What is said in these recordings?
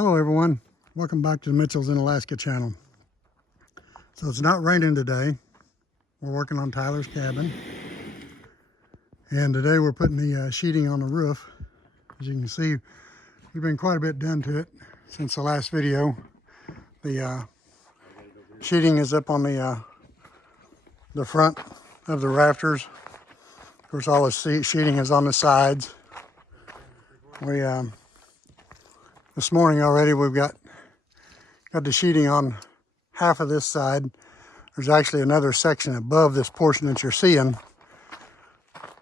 Hello everyone, welcome back to the Mitchells in Alaska channel. So it's not raining today. We're working on Tyler's cabin. And today we're putting the sheeting on the roof. As you can see, there's been quite a bit done to it since the last video. The sheeting is up on the front of the rafters. Of course, all the sheeting is on the sides. We this morning already we've got the sheeting on half of this side. There's actually another section above this portion that you're seeing.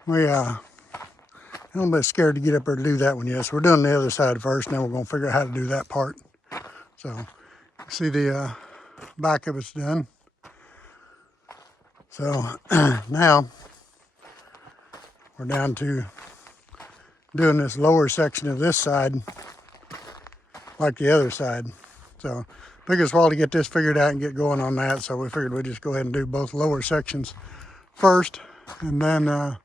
I'm a little bit scared to get up there to do that one yet. So we're doing the other side first, and then we're going to figure out how to do that part. So you see the back of it's done. So now we're down to doing this lower section of this side like the other side. So it took us a while to get this figured out and get going on that. So we figured we'd just go ahead and do both lower sections first. And then as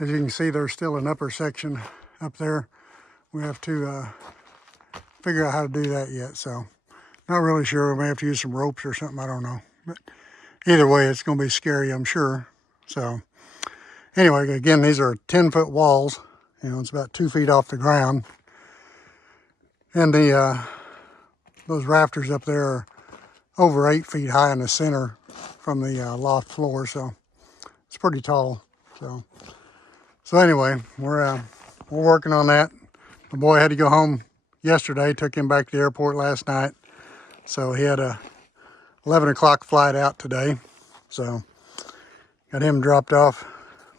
you can see, there's still an upper section up there. We have to figure out how to do that yet. So not really sure. We may have to use some ropes or something. I don't know. But either way, it's going to be scary, I'm sure. So anyway, again, these are 10-foot walls. You know, it's about 2 feet off the ground. And those rafters up there are over 8 feet high in the center from the loft floor. So it's pretty tall. So anyway, we're working on that. The boy had to go home yesterday. Took him back to the airport last night. So he had a 11 o'clock flight out today. So got him dropped off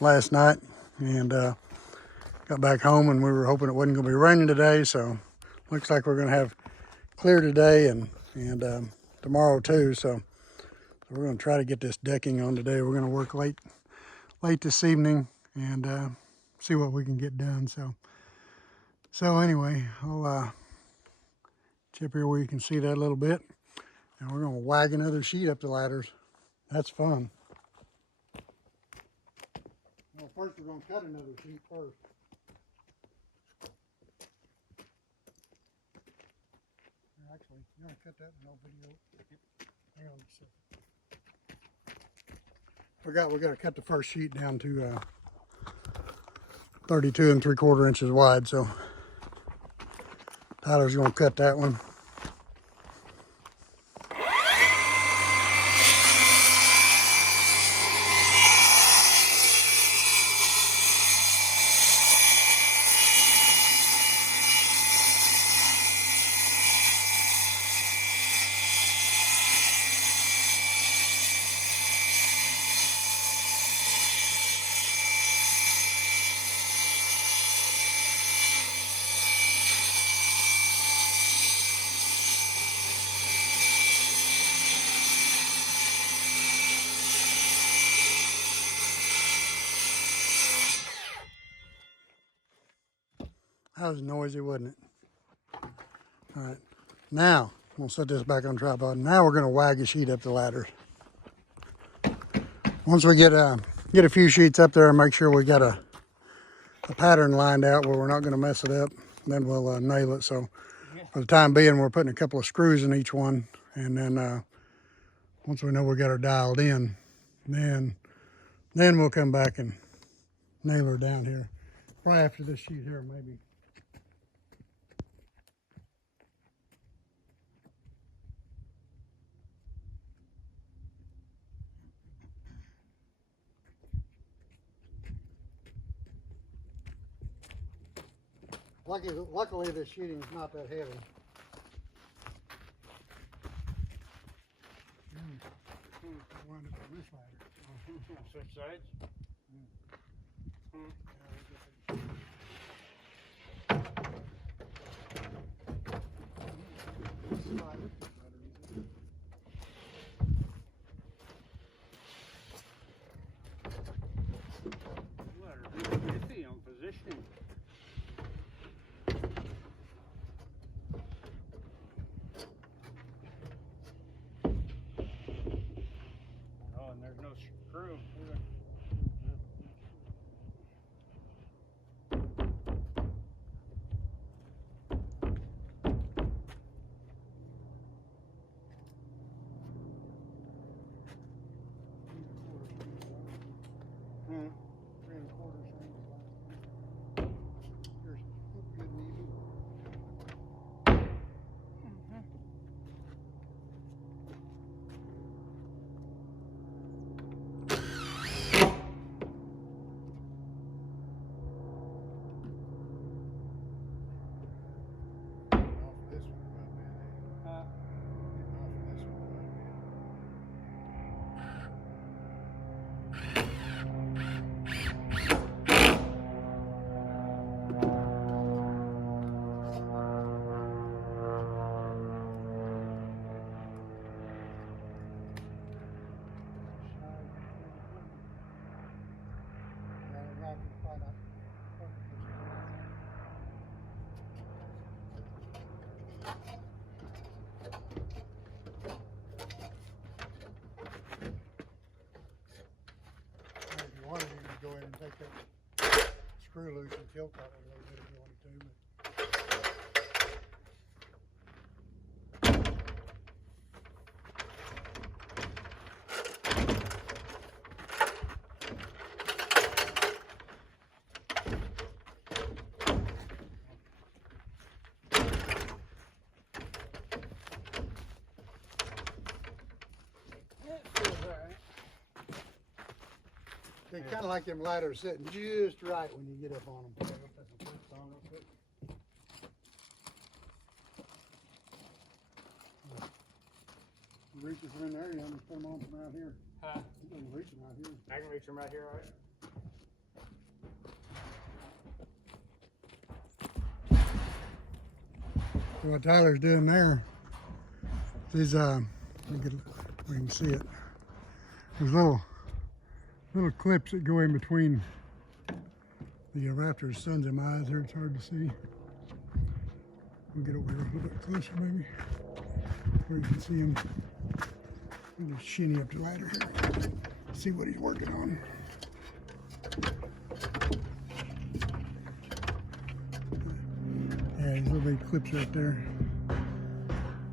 last night and got back home, and we were hoping it wasn't going to be raining today. So looks like we're going to have clear today and tomorrow too. So we're going to try to get this decking on today. We're going to work late this evening and see what we can get done. So anyway, I'll chip here where you can see that a little bit, and we're going to wag another sheet up the ladders. That's fun. Well, first we're going to cut another sheet first. Actually, you want to cut that in no video? Hang on just a second. Forgot we got to cut the first sheet down to 32 3/4 inches wide. So Tyler's going to cut that one. That was noisy, wasn't it? All right, now we'll set this back on tripod. Now we're going to wag a sheet up the ladder. Once we get a few sheets up there and make sure we got a pattern lined out where we're not going to mess it up, then we'll nail it. So for the time being, we're putting a couple of screws in each one, and then once we know we got her dialed in, then we'll come back and nail her down here. Probably after this sheet here, maybe. Luckily this sheeting is not that heavy. Switch sides? Iffy on positioning. Oh, and there's no screw. If you wanted, you could go ahead and take that screw loose and tilt that a little bit if you wanted to. They kind of like them ladders sitting just right when you get up on them. Reaches are in there, you want to put them on from out here. Huh? You can reach them out here. I can reach them right here, all right? So what Tyler's doing there is we can see it. There's little clips that go in between the Rafter's suns and my eyes here. It's hard to see. We'll get over here a little bit closer maybe, where you can see him. We'll just shinny up the ladder here. See what he's working on. Yeah, these little big clips right there.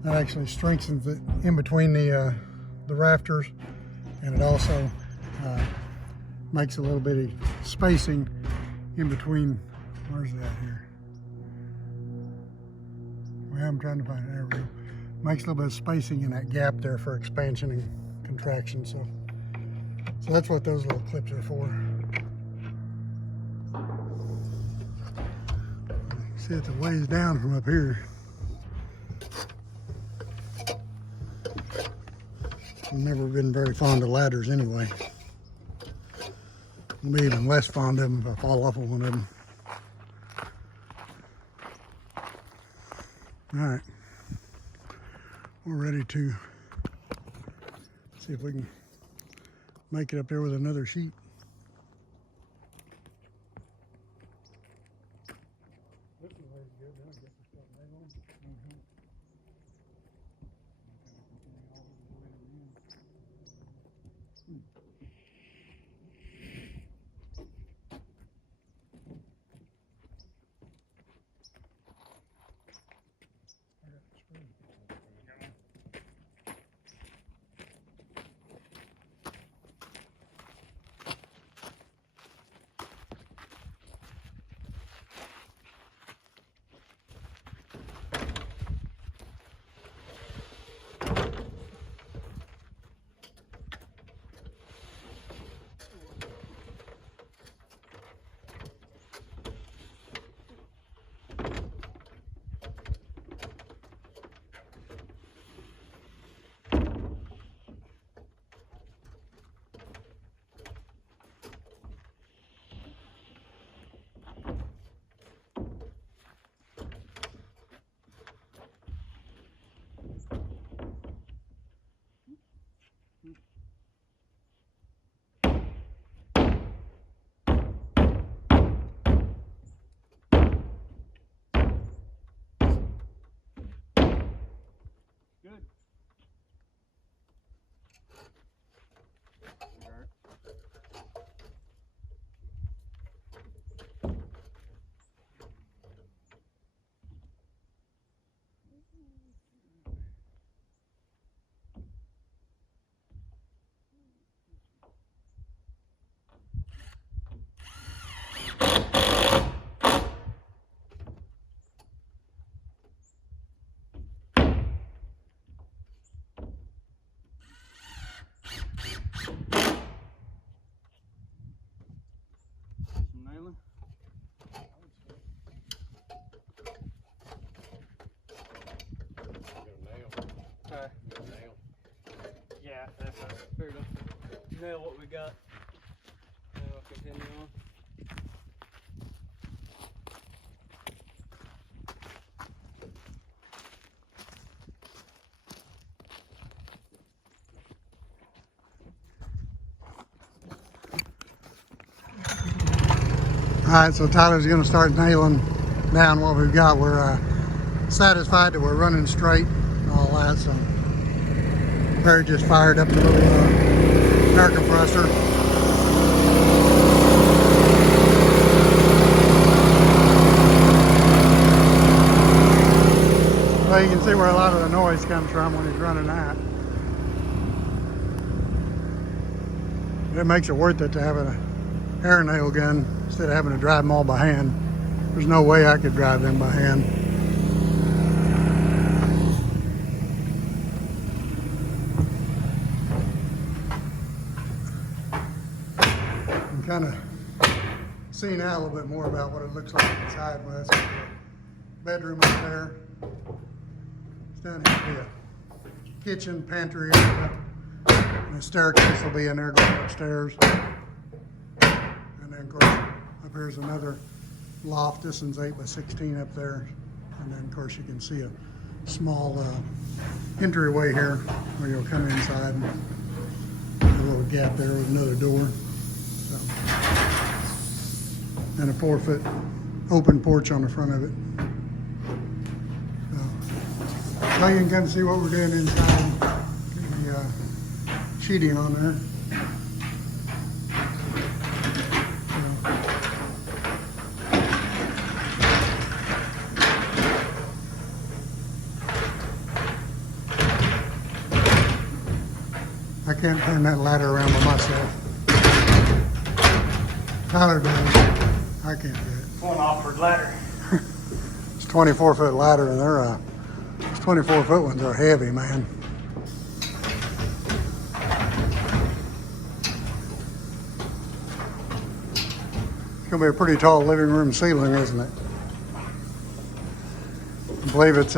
That actually strengthens it in between the rafters, and it also makes a little bit of spacing in between. Where's that here? Well, I'm trying to find it. There we go. Makes a little bit of spacing in that gap there for expansion and contraction. So that's what those little clips are for. See, it's a ways down from up here. I've never been very fond of ladders anyway. I'll be even less fond of them if I fall off of one of them. All right, we're ready to see if we can make it up there with another sheet. This is way good. I guess it's got nail on. Good. Yeah, that's fair enough. Nail what we got. Now we'll continue on. All right, so Tyler's going to start nailing down what we've got. We're satisfied that we're running straight and all that. So Barry just fired up the little air compressor. Well, you can see where a lot of the noise comes from when he's running that. It makes it worth it to have an air nail gun instead of having to drive them all by hand. There's no way I could drive them by hand. You can kind of see now a little bit more about what it looks like inside. Well, that's the bedroom up there. It's down here will be a kitchen, pantry area. And the staircase will be in there going upstairs. And then, of course, up here's another loft. This one's 8 by 16 up there. And then, of course, you can see a small entryway here where you'll come inside. And a little gap there with another door. So, and a 4-foot open porch on the front of it. So you can come see what we're doing inside. The sheeting on there. I can't turn that ladder around by myself. Tyler does. I can't do it. It's one awkward ladder. It's a 24-foot ladder, and they're 24-foot ones are heavy, man. It's gonna be a pretty tall living room ceiling, isn't it? I believe it's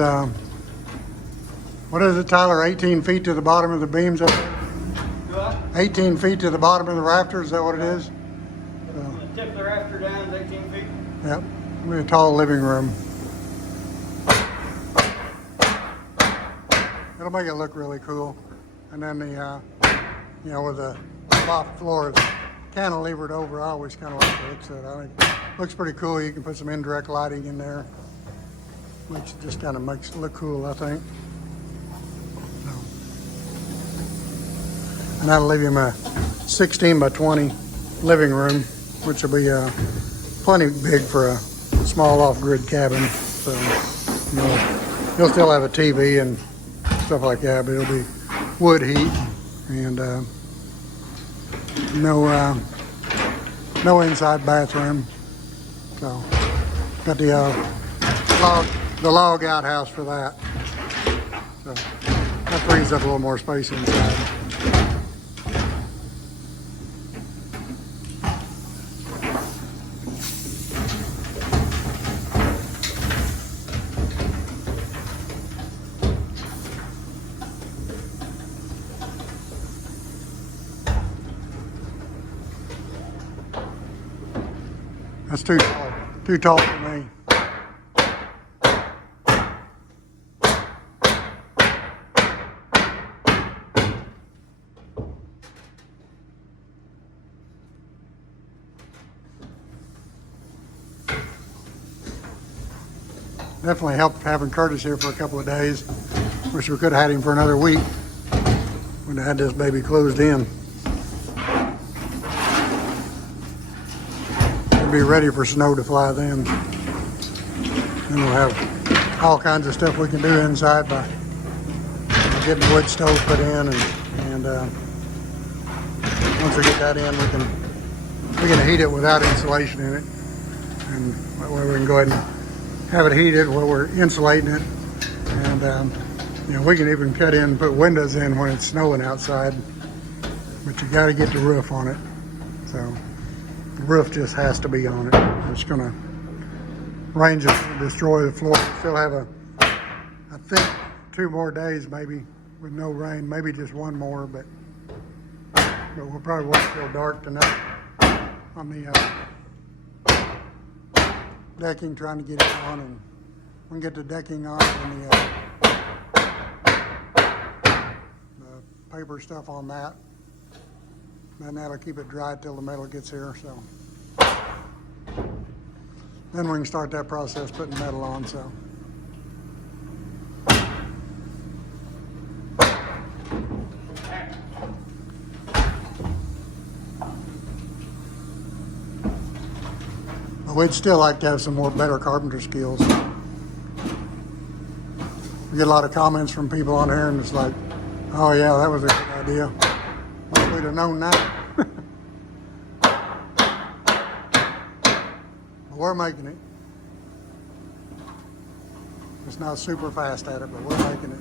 what is it, Tyler? 18 feet to the bottom of the beams up there? What? 18 feet to the bottom of the rafters. Is that what it is? The tip of the rafter down is 18 feet. Yep. It'll be a tall living room. It'll make it look really cool. And then the, you know, with the loft floor cantilevered over, I always kind of like the looks of it. I think it looks pretty cool. You can put some indirect lighting in there, which just kind of makes it look cool, I think. So. And that'll leave him a 16 by 20 living room, which will be plenty big for a small off-grid cabin. So, you know, you'll still have a TV and stuff like that, but it'll be wood heat and no inside bathroom. So got the log outhouse for that. So that frees up a little more space inside. That's too tall for me. Definitely helped having Curtis here for a couple of days. Wish we could have had him for another week. We'd have had this baby closed in. Be ready for snow to fly then. And we'll have all kinds of stuff we can do inside by getting the wood stove put in, and once we get that in, we can heat it without insulation in it, and that way we can go ahead and have it heated while we're insulating it. And you know, we can even cut in and put windows in when it's snowing outside, but you got to get the roof on it. So the roof just has to be on it. It's gonna rain just destroy the floor. We still have I think 2 more days maybe with no rain, maybe just 1 more, but we'll probably wait till dark tonight on the decking, trying to get it on, and we can get the decking on and the paper stuff on that. Then that'll keep it dry till the metal gets here. So then we can start that process, putting metal on. So But we'd still like to have some more better carpenter skills. We get a lot of comments from people on here, and it's like, oh yeah, that was a good idea. Wish we'd have known that. But we're making it. It's not super fast at it, but we're making it.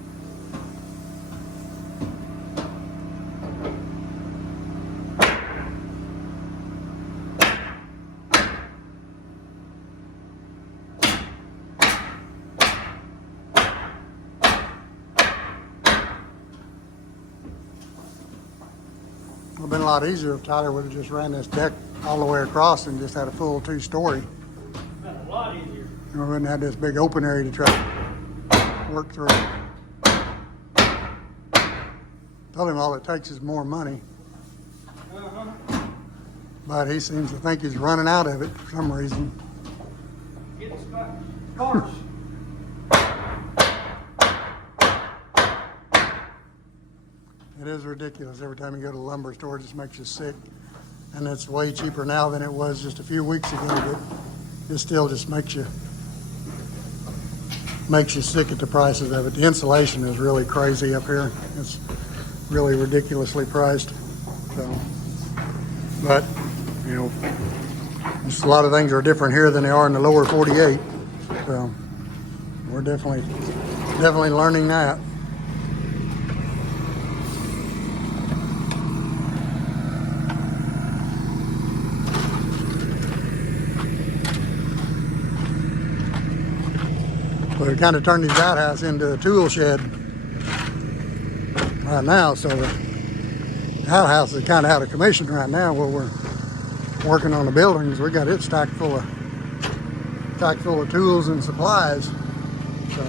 It would have been a lot easier if Tyler would have just ran this deck all the way across and just had a full 2-story. That's a lot easier. And we wouldn't have this big open area to try to work through. Told him all it takes is more money. But he seems to think he's running out of it for some reason. Getting cars. It is ridiculous. Every time you go to the lumber store, it just makes you sick. And it's way cheaper now than it was just a few weeks ago, but it still just makes you sick at the prices of it. The insulation is really crazy up here. It's really ridiculously priced. So, but you know, just a lot of things are different here than they are in the lower 48. So we're definitely learning that. We kind of turned these outhouses into a tool shed right now, so the outhouse is kind of out of commission right now while we're working on the buildings. We got it stacked full of tools and supplies. So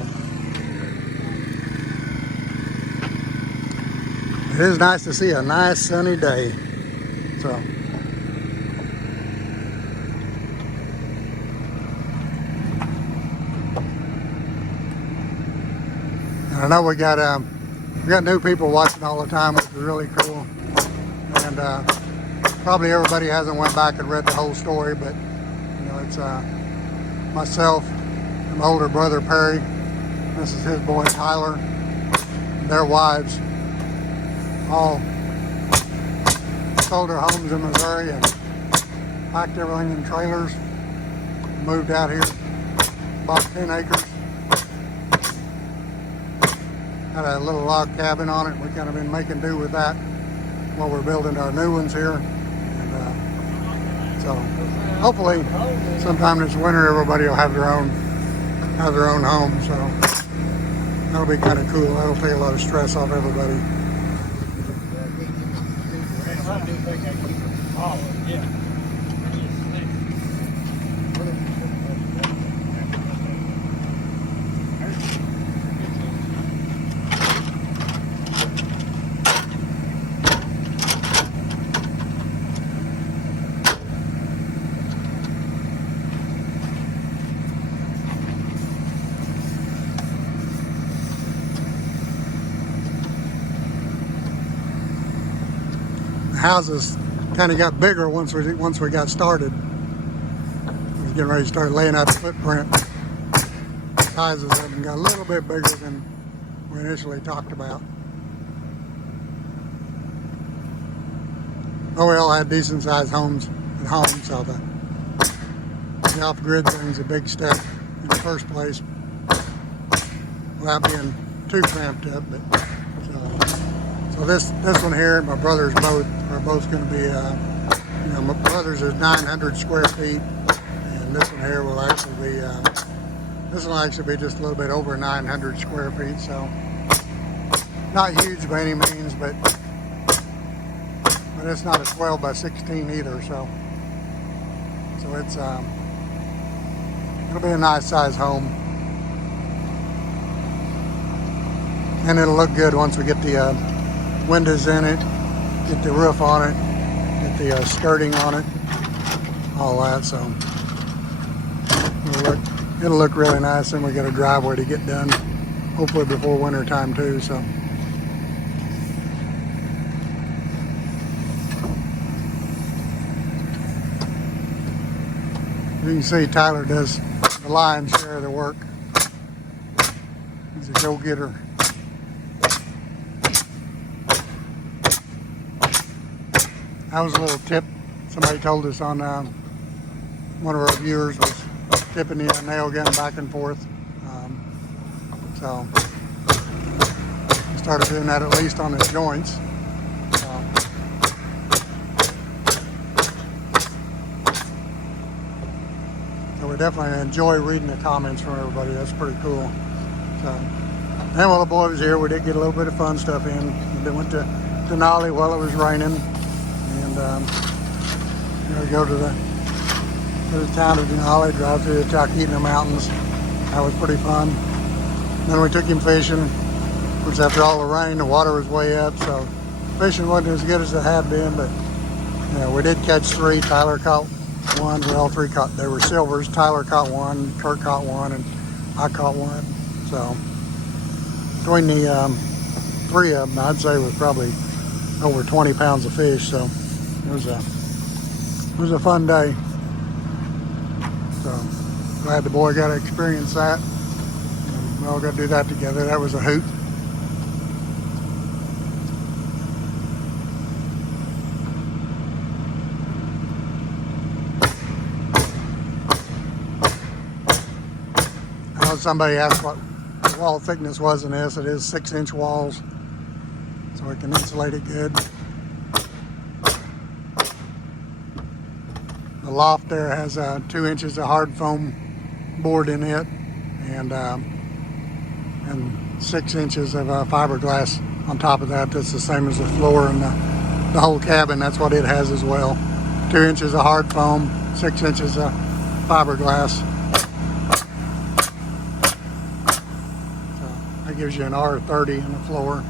it is nice to see a nice sunny day. So I know we got new people watching all the time, which is really cool. And probably everybody hasn't went back and read the whole story, but you know, it's myself and my older brother Perry. This is his boy Tyler. And their wives all sold their homes in Missouri and packed everything in trailers. Moved out here, bought 10 acres. Had a little log cabin on it. We kind of been making do with that while we're building our new ones here. And so hopefully sometime this winter everybody will have their own home. So that'll be kind of cool. That'll take a lot of stress off everybody. Yeah. Houses kind of got bigger once we got started. We was getting ready to start laying out the footprint. Sizes of them got a little bit bigger than we initially talked about. Oh, we all had decent sized homes at home, so the off-grid thing's a big step in the first place, without being too cramped up. But so this one here, my brothers are both going to be, you know, my brother's is 900 square feet, and this one here will actually be, this will actually be just a little bit over 900 square feet. So not huge by any means, but it's not a 12 by 16 either. So it's it'll be a nice size home, and it'll look good once we get the windows in it, get the roof on it, get the skirting on it, all that. So it'll look really nice. And we got a driveway to get done, hopefully before winter time too. So You can see Tyler does the lion's share of the work. He's a go-getter. That was a little tip somebody told us on one of our viewers, was tipping the nail gun back and forth. So we started doing that at least on the joints. So we definitely enjoy reading the comments from everybody. That's pretty cool. So, and while the boy was here, we did get a little bit of fun stuff in. We went to Denali while it was raining, and go to the town of Denali, drive through the Talkeetna Mountains. That was pretty fun. Then we took him fishing, which after all the rain, the water was way up, so fishing wasn't as good as it had been, but we did catch 3. Tyler caught 1. We all 3 caught, they were silvers. Tyler caught 1, Kurt caught 1, and I caught 1. So between the 3 of them, I'd say it was probably over 20 pounds of fish, so it was a fun day. So glad the boy got to experience that. And we all got to do that together. That was a hoot. I know somebody asked what the wall thickness was in this. It is 6-inch walls, so it can insulate it good. The loft there has 2 inches of hard foam board in it, and 6 inches of fiberglass on top of that. That's the same as the floor and the whole cabin. That's what it has as well. 2 inches of hard foam, 6 inches of fiberglass. So that gives you an R30 in the floor.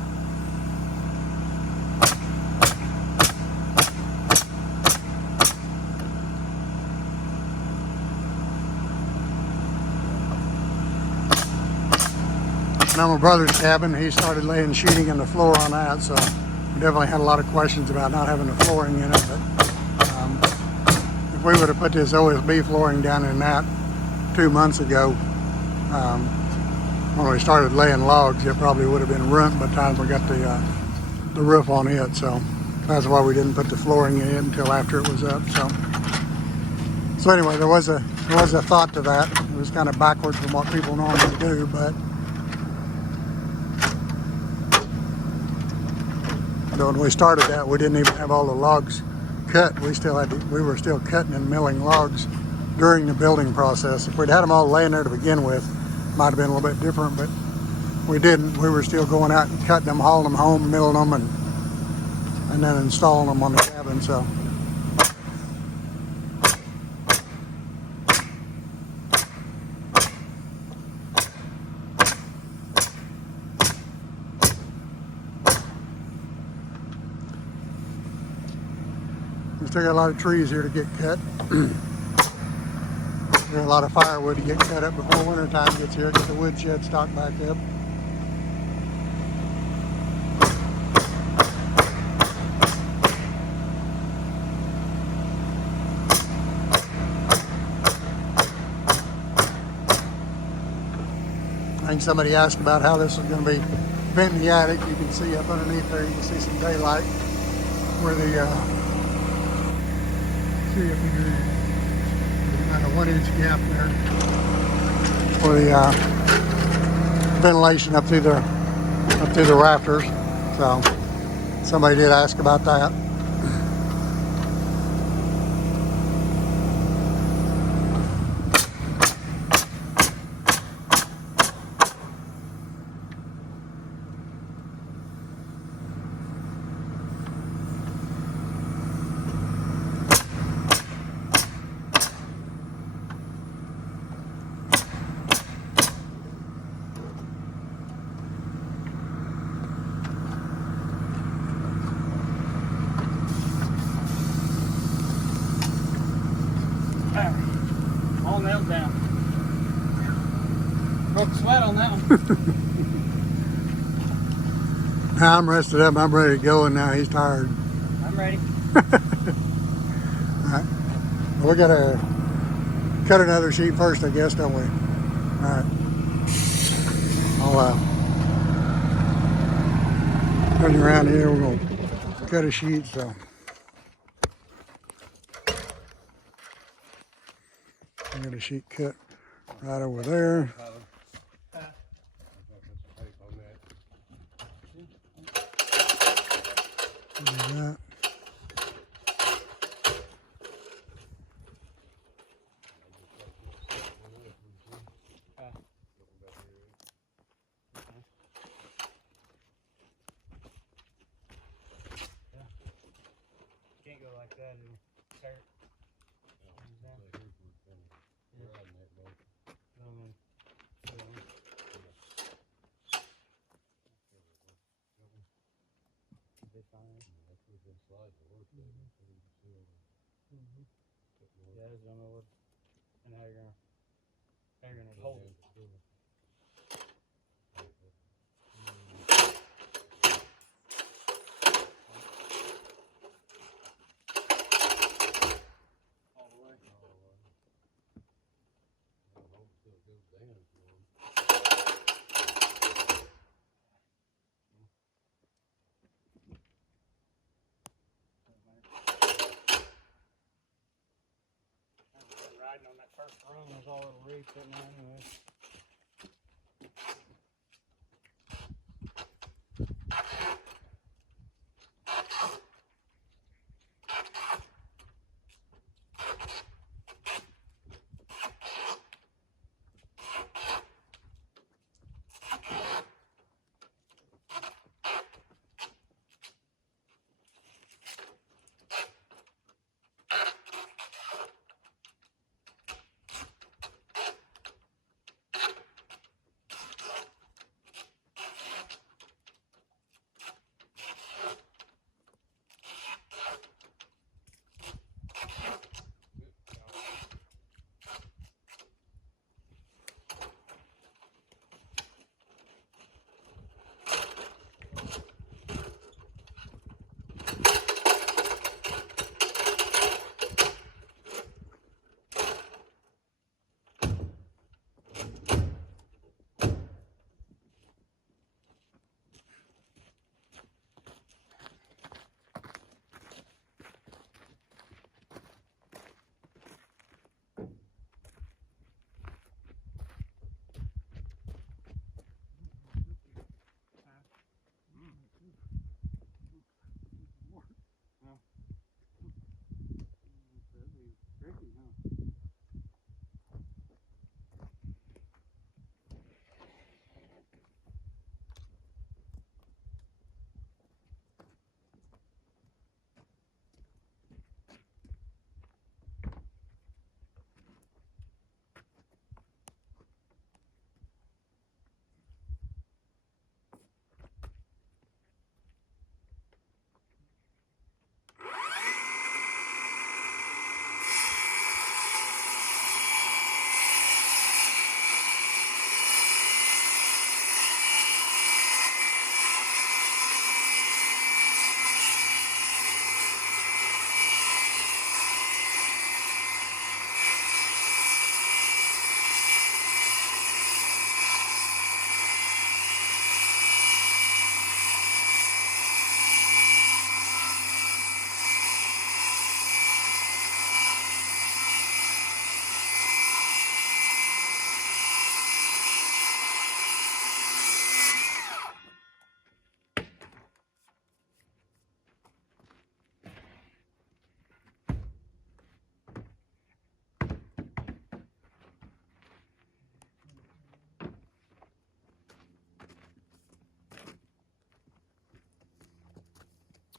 Now my brother's cabin, he started laying sheeting in the floor on that, so we definitely had a lot of questions about not having the flooring in it. But if we would have put this OSB flooring down in that 2 months ago, when we started laying logs, it probably would have been ruined by the time we got the roof on it. So that's why we didn't put the flooring in it until after it was up. So anyway, there was a thought to that. It was kind of backwards from what people normally do, but when we started that, we didn't even have all the logs cut. We were still cutting and milling logs during the building process. If we'd had them all laying there to begin with, it might have been a little bit different, but we didn't. We were still going out and cutting them, hauling them home, milling them, and then installing them on the cabin. So we still got a lot of trees here to get cut. There's a lot of firewood to get cut up before winter time gets here. Get the woodshed stocked back up. I think somebody asked about how this is going to be vent in the attic. You can see up underneath there, you can see some daylight where the see if we do kind of 1-inch gap there for the ventilation up through the rafters. So somebody did ask about that. All nailed down. Broke a sweat on that one. Now I'm rested up. I'm ready to go, and now he's tired. I'm ready. All right. Well, we got our cut another sheet first, I guess, don't we? All right. I'll turn you around here. We're gonna cut a sheet. So I got a sheet cut right over there. Do that. Can't go like that and start. Yeah, I just don't know what and how you're gonna hold it. All the way. Riding on that first rung was all it'll reach it now anyway.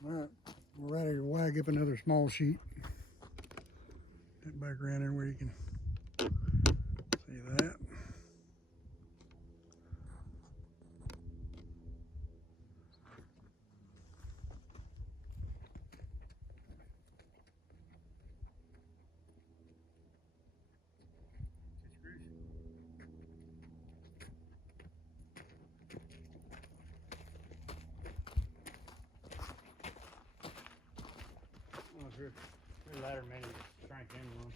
All right, we're ready to wag up another small sheet. Get back around there where you can see that. Your ladder may crank in one.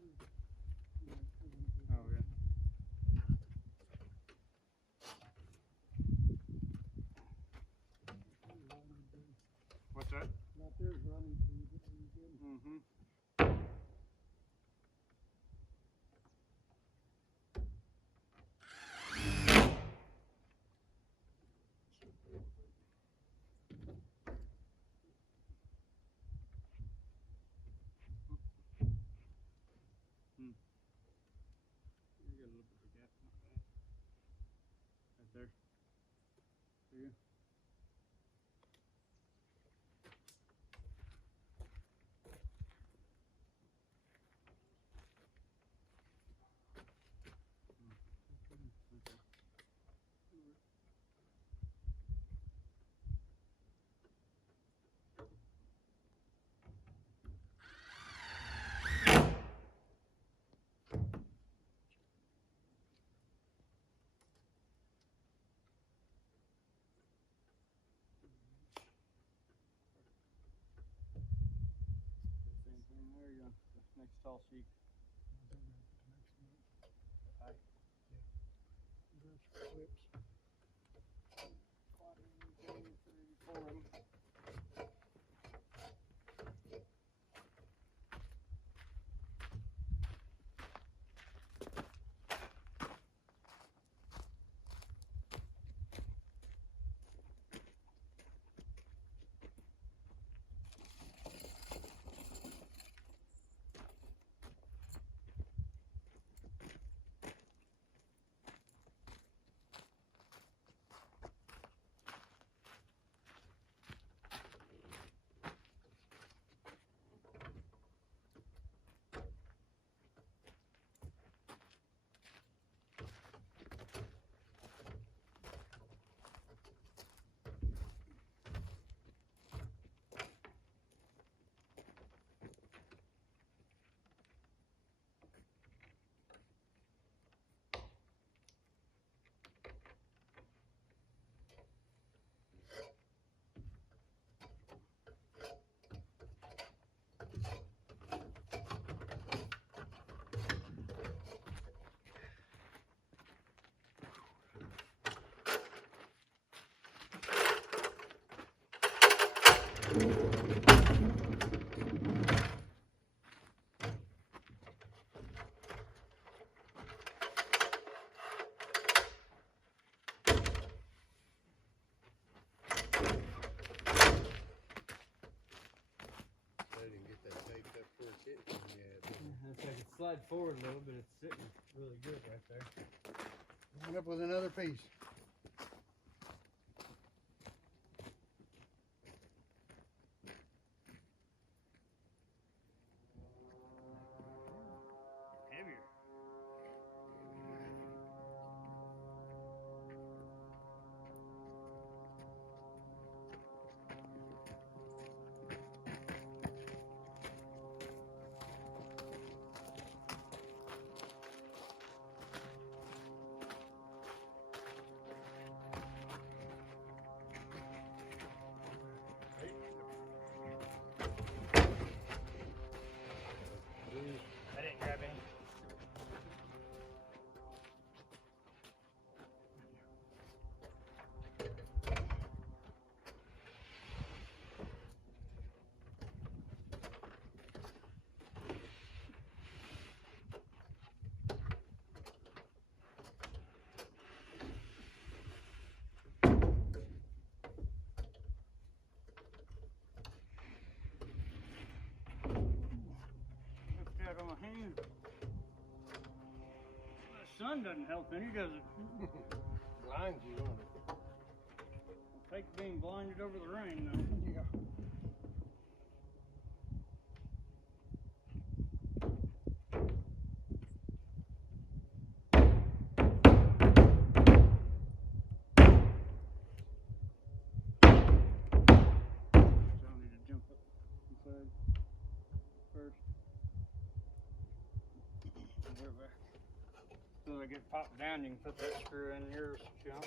Oh yeah. What's that? Right there's running trees. Mm-hmm. You got a little bit of gap, not bad. Right there. See ya. Same thing there, you go. The next tall sheet. High. Four of them. If I could slide forward a little, but it's sitting really good right there. Line up with another piece. Heavier. I didn't grab any. Look that on my hand. The sun doesn't help any, does it? Blinds you on it. I'll take being blinded over the rain, though. Yeah. So I need to jump up inside first. And back. So I get popped down, you can put that screw in yours, jump.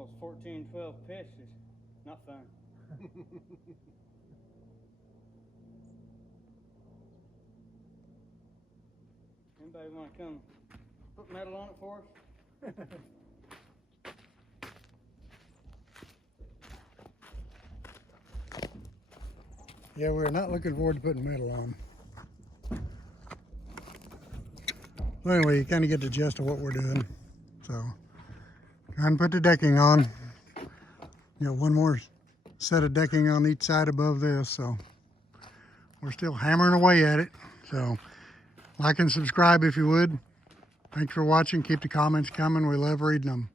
almost 14, 12 pitches. Not fun. Anybody want to come put metal on it for us? Yeah, we're not looking forward to putting metal on. Well, anyway, you kind of get the gist of what we're doing. So, trying to put the decking on. You know, one more set of decking on each side above this, so we're still hammering away at it. So, like and subscribe if you would. Thanks for watching. Keep the comments coming. We love reading them.